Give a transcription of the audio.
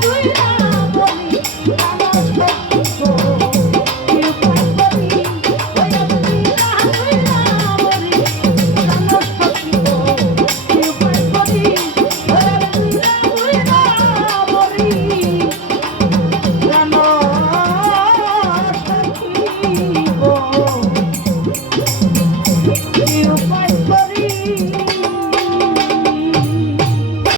对。